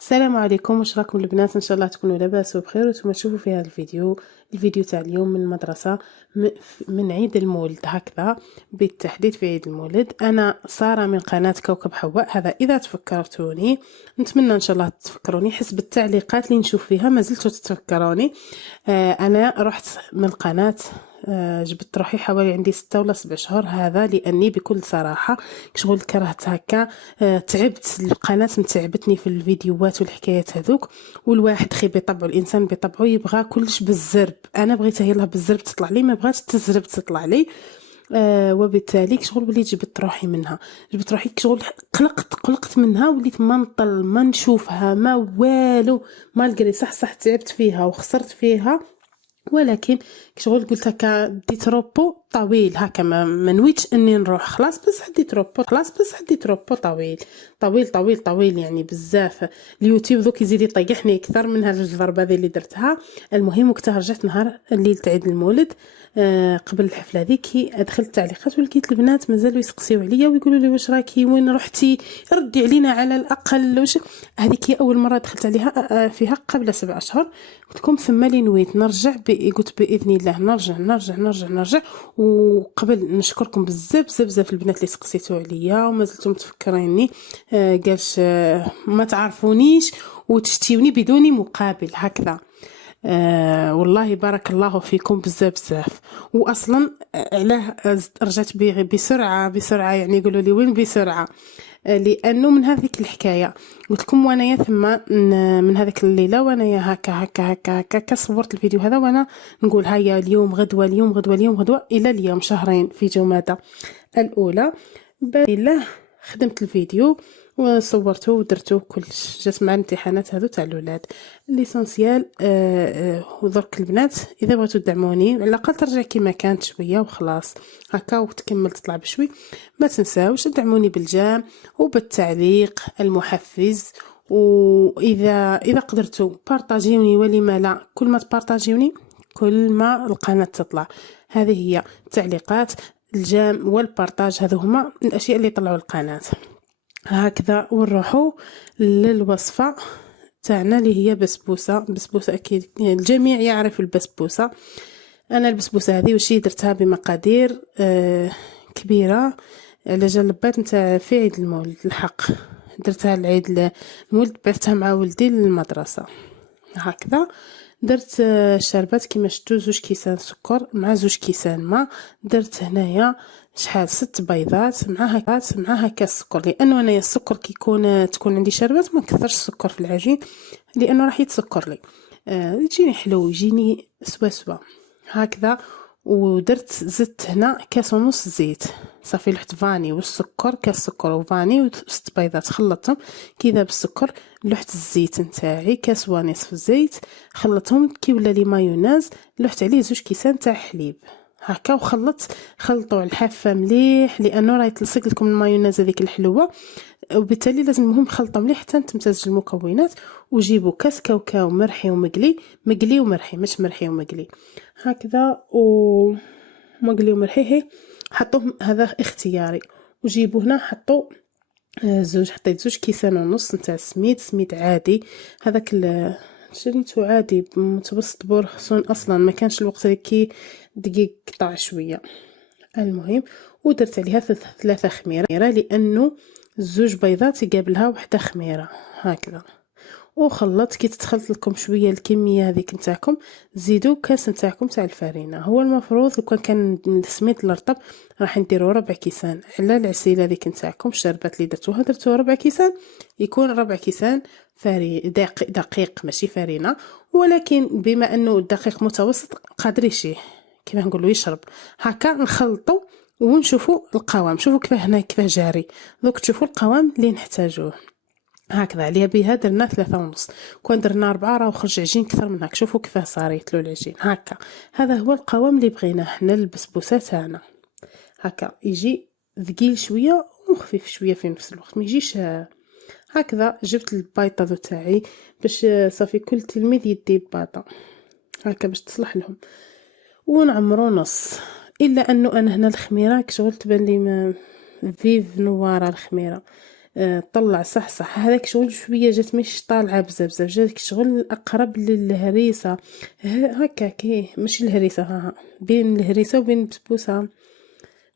السلام عليكم، واش راكم البنات؟ ان شاء الله تكونوا لاباس وبخير. وانتم تشوفوا في هذا الفيديو تاع اليوم من المدرسه، من عيد المولد هكذا، بالتحديد في عيد المولد. انا ساره من قناه كوكب حواء. هذا اذا تفكرتوني، نتمنى ان شاء الله تفكروني حسب التعليقات اللي نشوف فيها ما زلتوا تتفكروني. انا رحت من القناه، جبت روحي حوالي عندي 6 ولا 7 شهور. هذا لاني بكل صراحه شغل كرهت هكا. تعبت، القناه متعبتني في الفيديوهات والحكايات هذوك. والواحد خي بطبعه، الانسان بطبعه يبغى كلش بالزرب. انا بغيتها يلاه بالزرب تطلع لي، ما بغاتش تزرب تطلع لي. وبالتالي شغل وليت جبت روحي منها، جبت روحي شغل قلقت منها، وليت ما نطل ما نشوفها ما والو. مالغري صح تعبت فيها وخسرت فيها، ولكن شغل قلت هكا ديت روبو طويل هكا، ما نويتش اني نروح خلاص. بس ديت روبو طويل يعني بزاف. اليوتيوب دوك يزيد يطيحني اكثر من هاد الضربه هذه اللي درتها. المهم وقتها رجعت نهار الليل تاع عيد المولد، قبل الحفله هذيك دخلت التعليقات ولقيت البنات مازالوا يسقسيو عليا ويقولوا لي واش راكي، وين رحتي، ردي علينا على الاقل. واش هذيك هي اول مره دخلت عليها فيها قبل 7 اشهر. قلت لكم ثم لي نويت نرجع، قلت باذن الله نرجع. وقبل نشكركم بزاف البنات اللي سقسيتوا عليا وما زلتم تفكريني. قالش ما تعرفونيش وتشتيوني بدون مقابل هكذا. والله بارك الله فيكم بزاف. واصلا علاه رجعت بسرعه يعني يقولوا لي وين بسرعه. لانه من هذيك الحكايه قلت لكم وانايا ثم من هذيك الليله وانايا هكا صورت الفيديو هذا، وانا نقول هيا اليوم غدوه الى اليوم شهرين في جمادى الاولى. بعد الله خدمت الفيديو وصورته ودرته كلش، جات مع الامتحانات هذو تاع الاولاد ليسونسيال. ودرك البنات اذا بغيتوا تدعموني على الاقل ترجع كما كانت شويه وخلاص هكا وتكمل تطلع بشوي، ما تنساوش تدعموني بالجام وبالتعليق المحفز. واذا قدرتوا بارطاجيوني، ولما لا، كل ما تبارطاجيوني كل ما القناه تطلع. هذه هي التعليقات، الجام والبارطاج، هذو هما الاشياء اللي يطلعوا القناه هكذا. ونروحوا للوصفه تاعنا اللي هي بسبوسه. اكيد الجميع يعرف البسبوسه. انا البسبوسه هذه وشي درتها بمقادير كبيره على جلبات نتاع في عيد المولد الحق. درتها لعيد المولد، بعثتها مع ولدي للمدرسه هكذا. درت شربات كيما شفتوا 2 كيسان سكر مع 2 كيسان ماء. درت هنايا شحال 6 بيضات معها كاس سكر، لانه انايا السكر كي تكون عندي شربات ما نكثرش السكر في العجين لانه راح يتسكر لي. يجيني حلو، يجيني سوا هكذا. زدت هنا كاس ونص زيت صافي، لحت فاني والسكر، كاس سكر وفاني و6 بيضات خلطتهم كذا بالسكر. لحت الزيت نتاعي كاس ونصف زيت، خلطهم كي ولا لي مايونيز. لحت عليه 2 كيسان تاع حليب هكا خلطوا الحافه مليح لانه راه يتلصق لكم المايونيز هذيك الحلوه، وبالتالي لازم المهم خلطوا مليح حتى تمتزج المكونات. وجيبوا كاس كاوكاو مرحي ومقلي، مقلي ومرحي مش مرحي ومقلي هكذا، ومقلي ومرحي هي حطوه، هذا اختياري. وجيبوا هنا حطوا حطيت 2 كيسان ونص نتاع سميد عادي، هذاك شريته عادي متوسط بورخصون، اصلا ما كانش الوقت كي دقيق قطع شويه. المهم ودرت عليها 3 خميره لانه 2 بيضات يقابلها وحده خميره هكذا. وخلط كي تتخلط لكم شويه الكميه هذيك نتاعكم، زيدوا كاس نتاعكم تاع الفرينه. هو المفروض لو كان السميد الرطب راح نديروا 4 كيسان على العسيله هذيك نتاعكم. الشربات اللي درتوها 4 كيسان، يكون 4 كيسان دقيق ماشي فرينه. ولكن بما انه الدقيق متوسط قادر يشيه كيما نقولوا يشرب هكا. نخلطوا ونشوفوا القوام، شوفوا كيفاه جاري. دوك تشوفوا القوام اللي نحتاجوه هكذا. عليها بها درنا 3.5، كون درنا 4 راه خرج عجين كثر من هك. شوفوا كيفاه صاريت له العجين هكا. هذا هو القوام اللي بغيناه حنا للبسبوسه تاعنا هكا، يجي ثقيل شويه وخفيف شويه في نفس الوقت، ما يجيش هكذا. جبت البيضه تاعي باش صافي كل تلميذ يدي باطه هكا باش تصلح لهم، ونعمرو نص. الا انه انا هنا الخميره كشغل تبان لي فيف نواره الخميره، طلع صح هذاك شغل شويه جات مش طالعه بزاف جات شغل اقرب للهريسه هكاك، ماشي الهريسه، ها بين الهريسه وبين البسبوسه.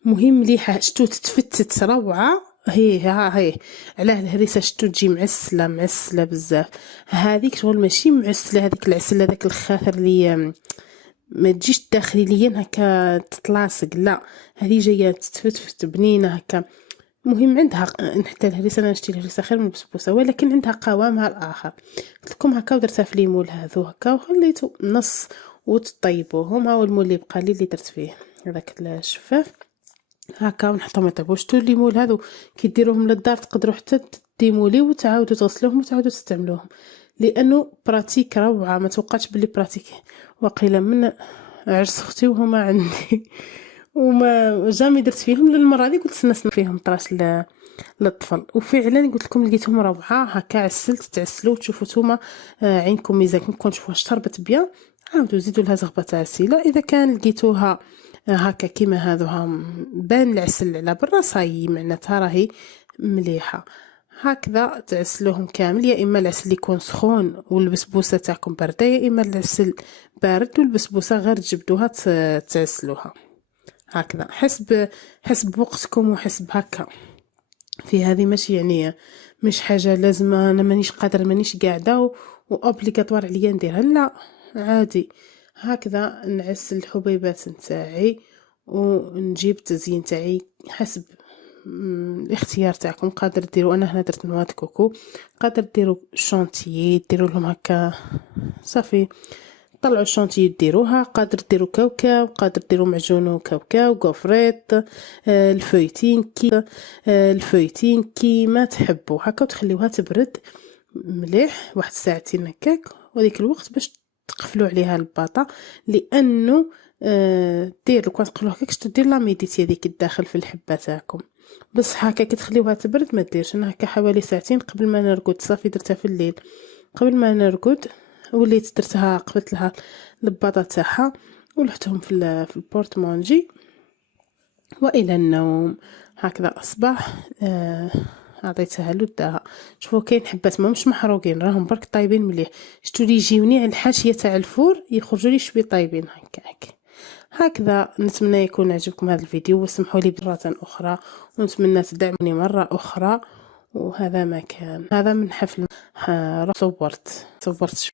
مهم مليحه، شتو تتفتت روعه. هي علاه الهريسه شتو تجي معسله بزاف. هذيك شغل ماشي معسله، هذيك العسل هذاك الخاثر اللي ما تجيش داخليا هكا تتلاصق، لا هذه جايه تتفتفت بنينه هكا. مهم عندها حتى الهريسه، انا نشتي الهريسه خير من البسبوسه، ولكن عندها قوامها الاخر. قلت لكم هكا ودرتها في ليمول هذو هكا وخليته نص وتطيبوهم. ها هو المول اللي بقى لي اللي درت فيه هذاك الشفاف هكا، ونحطهم يطيبوا. شتو الليمول هذو كي ديروهم للدار تقدروا حتى ديمولي وتعاودوا تغسلوهم وتعاودوا تستعملوهم، لانه براتيك روعه. ما توقعتش بلي براتيك، وقيلا من عرس اختي وهما عندي وما جامي درت فيهم. للمره دي قلت سنسن فيهم طراش للطفل، وفعلا قلت لكم لقيتهم روعه هكا. عسلت تعسلوا تشوفوا نتوما عينكم ميزانكم كون تشوفوها شربت بيان، عاودوا زيدوا لها زغبه تاع عسيله. اذا كان لقيتوها هكا كيما هذوها بان العسل على برا صاي معناتها راهي مليحه. هكذا تعسلوهم كامل، يا اما العسل يكون سخون والبسبوسه تاعكم بارده، يا اما العسل بارد والبسبوسه غير تجبدوها تعسلوها هكذا حسب وقتكم وحسب هكا. في هذه ماشي يعني مش حاجه لازمه انا مانيش قادره مانيش قاعده واوبليغاتوار عليا نديرها، لا عادي هكذا. نعسل الحبيبات نتاعي ونجيب التزيين تاعي حسب الاختيار تاعكم. قادر ديروا، انا هنا درت نواد كوكو، قادر ديروا شونتيي ديروا لهم هكا صافي، طلعوا الشونتيي ديروها. قادر ديروا كاوكاو، قادر ديروا معجون وكاوكاو غوفريت، الفويتين كيما تحبوا هكا، وتخليوها تبرد مليح واحد ساعتين هكاك، وهذيك الوقت باش تقفلوا عليها الباطه. لانه دير لو كان تقفلوها هكاك تدير لاميديتي هذيك الداخل في الحبه تاعكم. بس هكا كتخليوها تبرد ما ديرش. انا هكا حوالي ساعتين قبل ما نرقد، صافي درتها في الليل قبل ما نرقد، وليت درتها قفلت لها الباطه تاعها ولحتهم في البورتمونجي والى النوم. هكذا اصبح عطيتها له داها. شوفوا كاين حبات ما مش محروقين راهم برك طايبين مليح. شتو لي يجيوني على الحاشيه تاع الفور يخرجوا لي شويه طايبين هكذا. نتمنى يكون عجبكم هذا الفيديو، واسمحوا لي مرة اخرى، ونتمنى تدعموني مرة اخرى. وهذا ما كان، هذا من حفل صورت